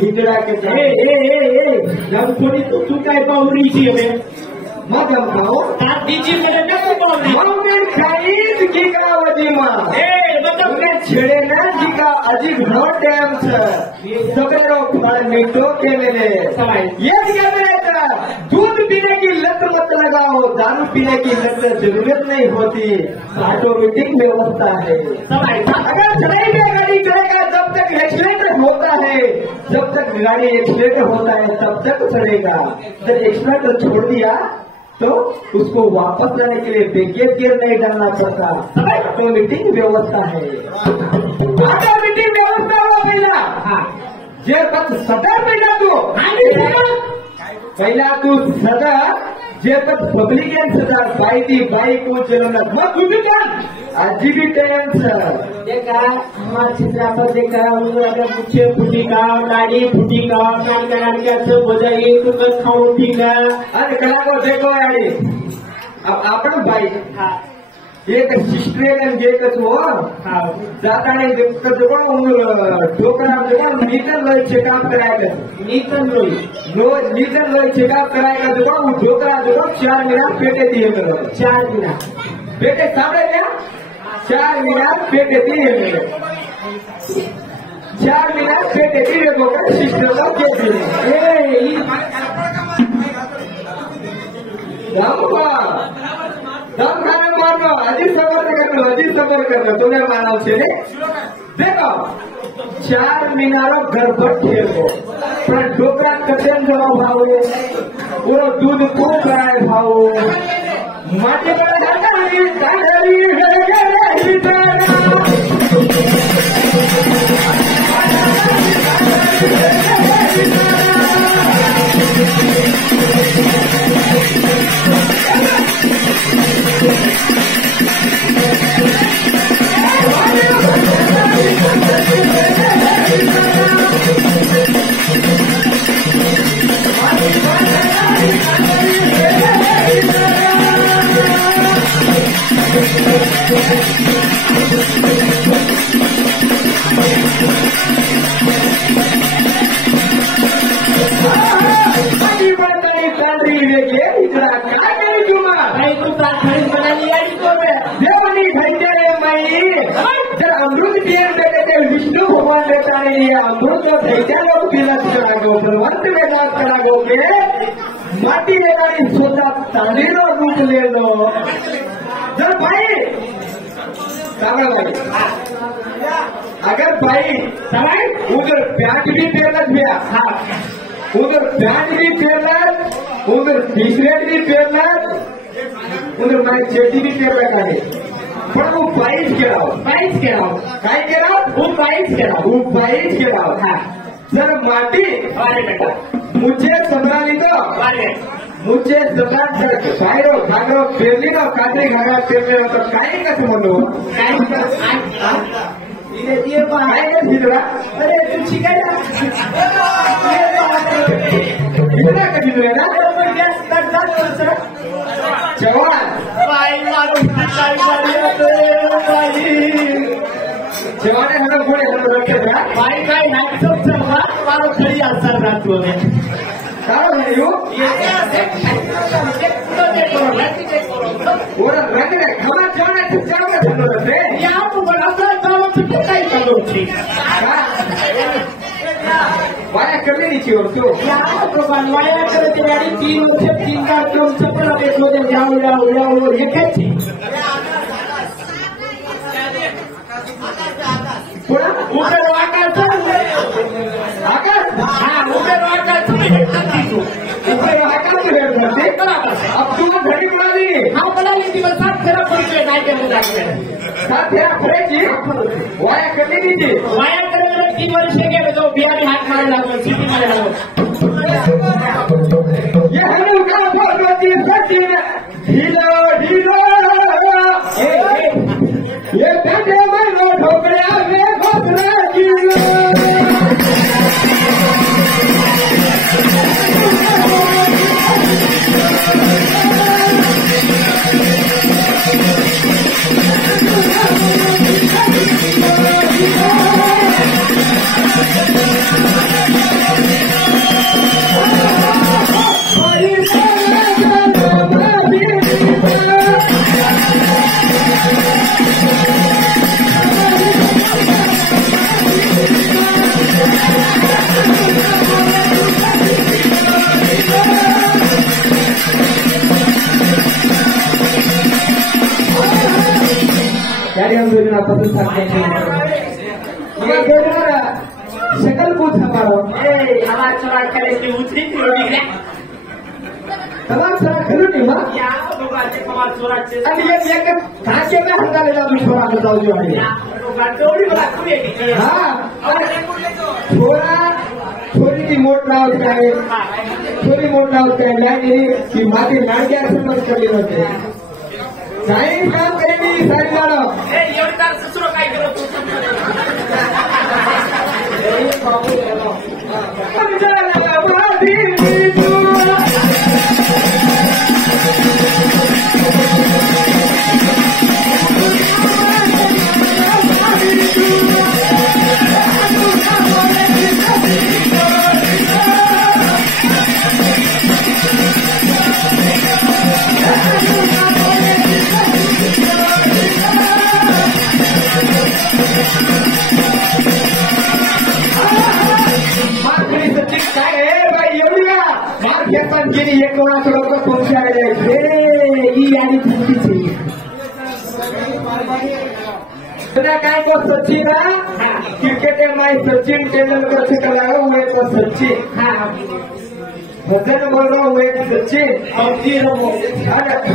हिजड़ा के जब थोड़ी तो तू काय पावरी छी हमें मगम खाओ दादी जी मेरे नसे पावरी मम्मी खाईद की करावती मां मतलब ने छेड़े ना जी का अजी घणो टाइम छ सवेरो फल मीठो के ले ये क्या मेरा दूध पीने की लत मत लगाओ दारू पीने की लत जरूरत नहीं होती ऑटोमेटिक व्यवस्था है अगर चलाएंगे गाड़ी चलेगा जब तक एक्सीडेंट होता है जब तक गाड़ी एक्सीडेंट होता है तब तक चलेगा जब एक्सीडेंट छोड़ दिया तो उसको वापस लाने के लिए ब्रेक गियर नहीं डालना पड़ता ऑटोमेटिक व्यवस्था है ऑटोमेटिक व्यवस्था हुआ पहला जे पद सदर पहिला तू पहिला तू सदर जे पद पब्लिक सदर बाई को चलना मत उठन आजी भी टाइम देखा हमारे चित्रापत देखा अगर मुझे फुटी का गाड़ी फुटी का काम कराने का सब हो जाए तो बस खाओ ठीक है अरे कला को देखो यारी अब अपन भाई एक सिस्टर जे हो जाता है डोकरा नीतन लोई चेकअप कराएगा नीतन लोई चेकअप कराएगा वो डोकरा 4 महीना पेटे दिए मेरे 4 महीना पेटे सामने क्या 4 महीना पेटे दिए मेरे 4 महीना पेटे दिए डोकरा सिस्टर को के दिए दम खाने मारनो अजी सबर करना तुम्हें मानव छे देखो 4 महीना गड़बड़ ठेको पण डोकरा कचन जवा भाव वो दूध को कराए भाव माटी पर दादारी अमृत विष्णु भगवान देता नहीं है अमृत धैर्य लोग पीलत करागो बलवंत वेदांत करागो के माटी वेदानी सोचा तालीरो रूप ले लो जब भाई कामरा भाई अगर भाई उधर प्याज भी पेलत भैया उधर प्याज भी पेलत उधर सिगरेट भी पेलत उधर मैं चेटी भी पेलत है पण वो बाईस केराव काय केराव वो बाईस केराव जर माटी अरे बेटा मुझे संभाली तो मुझे संभाल बाहेर घागरो पेरली ना कात्री घागरा पेरले तो काय कसं म्हणू अरे तू शिकायला कधी जवान जवाने हम घोड़े हम रखे भाई का नाक सब चलवा मारो खड़ी असर रातों में कारो है यो और रंग में खमा जाने से जाने चलो रे यहां तो बड़ा सा काम तो काय करो ठीक वाया करने नहीं चाहिए और तो यार तो बनवाया करते गाड़ी 3 से 3 का क्यों चक्कर देख लो जाओ ये क्या थी पूरा ऊपर आकाश हाँ ऊपर आकाश ऊपर आकाश है अब तुम घड़ी बना दी हाँ बना ली थी बस 7 फेरा पड़ गए नाई करने जाके 7 फेरा पड़ेगी वाया करने नहीं थी वाया करने 3 वर्ष के तो बिहार में हाथ मार लगा सीटी मार लगा ये हमें उठा बहुत होती है सच ढीलो यार हम योजना पसंद सकते हैं ये योजना शकल को हमारो ए आवाज चला करे की उतरी थी तमाम सारा खलू नहीं मां या लोग आते कमाल चोरा से अब ये एक ढांचे में हंगा ले जाओ छोरा बताओ जो है लोग डोरी वाला खुले की हां छोरा छोरी की मोट ना होता है छोरी मोट ना होता है नहीं कि माटी नाड़ के समझ कर लेना चाहिए साइन काम करेंगे साइन मारो ए योगदान ससुरो काय करो ए बाबू चलो एक कोणा लोक पहुंचायला ही आणि थंडीची काय तो सचिन क्रिकेटर नाही सचिन तेंडुलकर से कराया हुए तो सचिन भजन बोल रहा हुए सचिन पबजी रमो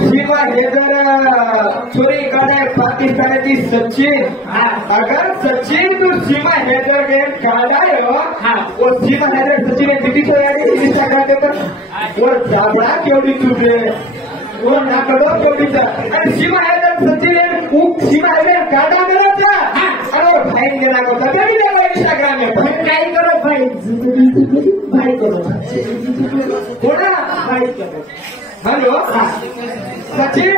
सीमा हैदर छोरी काढे पाकिस्तानाची सचिन अगर सचिन तो सीमा हैदर गेम काढाय वो सीमा हैदर सचिन ने दिखी तो यार इंस्टाग्राम पर वो जाबड़ा केवढी तुझे वो नाकडो केवढी आणि सीमा हैदर सचिन ने सीमा हैदर काढा मेरा था अरे भाई देना को कभी देगा इंस्टाग्राम में काय करो भाई करो थोड़ा भाई करो हेलो सचिन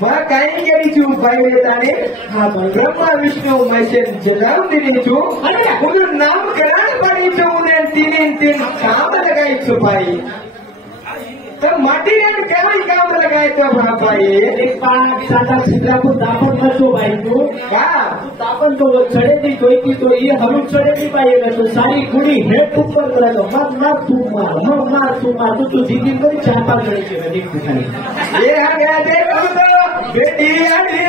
मैं काही केली छू भाई देताने ब्रह्मा विष्णु महेश जलाव दिनी छू उन नामकरण पड़ी छू उन्हें तीन काम लगाई छू भाई तो माटी ने केवल काम लगाए तो भाई एक बार सादा सिद्धापुर दापन कर तो भाई तू क्या तू दापन तो चढ़े दी कोई की तो ये हम चढ़े नहीं पाएगा तो सारी गुड़ी हेड ऊपर करा तो मार तू मार तू दीदी को 4-5 चढ़े के अधिक दिखाई ये आ गया देखो तो बेटी आड़ी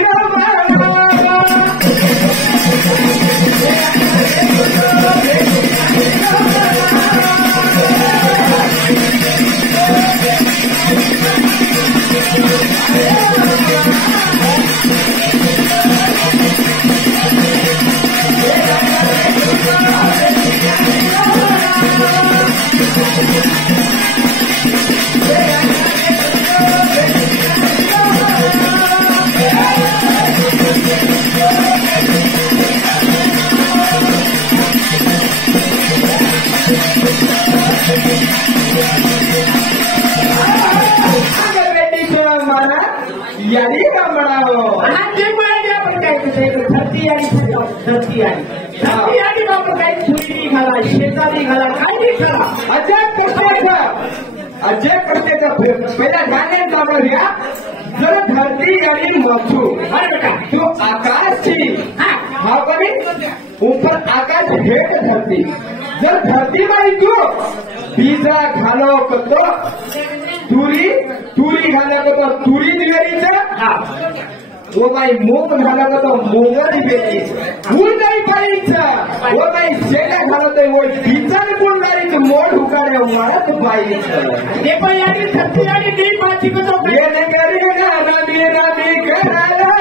यारी का बनाओ धरती आली बाबा काही चुरी घाला शेजारी घाला काही घाला अजय कष्टाचा पहिला गाणे सामोऱ्या जर धरती आली मथू अरे बेटा तू आकाश थी हाँ कभी ऊपर आकाश हेठ धरती जर धरती मारी तू बीजा घालो तो तुरी घाला तो तुरी दिलेली वो बाई मूग घाला तो मूगच बेटी फूल नाही पाहिजे वो बाई शेला घाला तो वो बिचार कोण गाडी मोड उकाडे मारत बाई हे पण यानी धरती आणि ती पाची को तो ये ने करी गाना मेरा भी कराला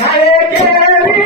नाए केरी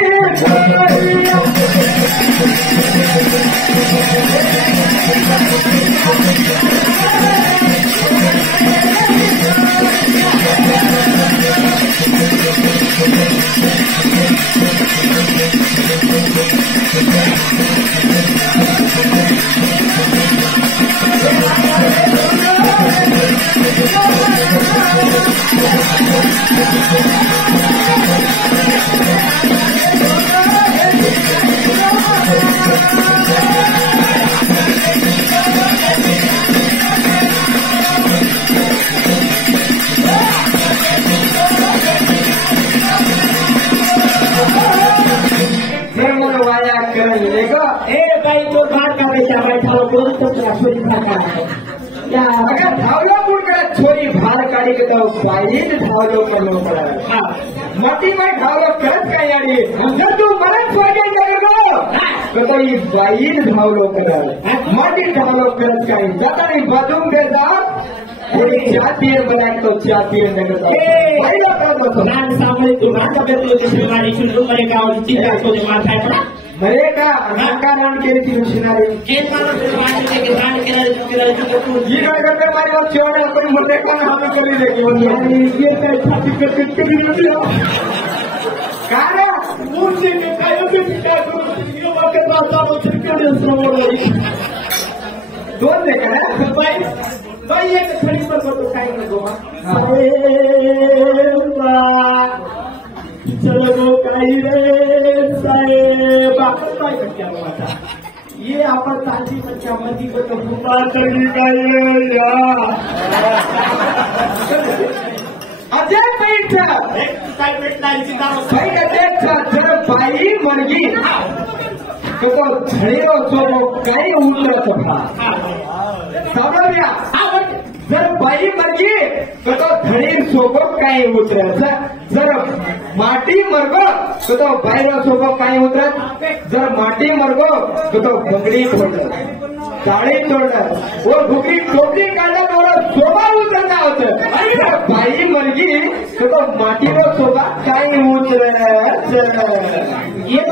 छोरी भार काढी गाडी करता बाईन धावलो करलो पडत मोठी माय धावलो करत काय याडी जर तू मला स्वर्गात गेलो तर ही बाईन धावलो करत मोठी धावलो करत काय जातानी बाजून गेला जातीय बनातो जातीय नगरता पहिला काम होतो नान सामने तू नाका बेतलो शिवनारी शिंदू मरे गाव चिंता कोणी मारताय पडा मरे का नाका नान केली ती शिवनारी के माणूस मारते के दान केला तू ही नगर मारी वर चोडे आपण मरे का हम करी दे की आणि ये काय छाती करते कधी कारा मूर्ती ने काय बिटा करू वाकत राहता तो चिरकडे समोर दोन दे का बाई बाई एक खरी पर तो काय नको चलो काही रे साहेब काय क्या बात ये आपण ताजी संख्या मध्ये को भूपा करी काय या अजय पैठ काय भेटणार भाई अजय जर बाई मुलगी तो झडीरो सोबो काही उतरत होता समजल्या जर बाई मर्गी तो धडी सोबत काही उतरत जर माटी मर्गो तो बाईर सोबत काही उतरत जर माटी मर्गो तो भुगडी तोडत ताळी तोडत व भुगडी टोपली काढत और सोबा उतरता होत बाई मर्गी तो माटीरो सोबत काही उतरत ये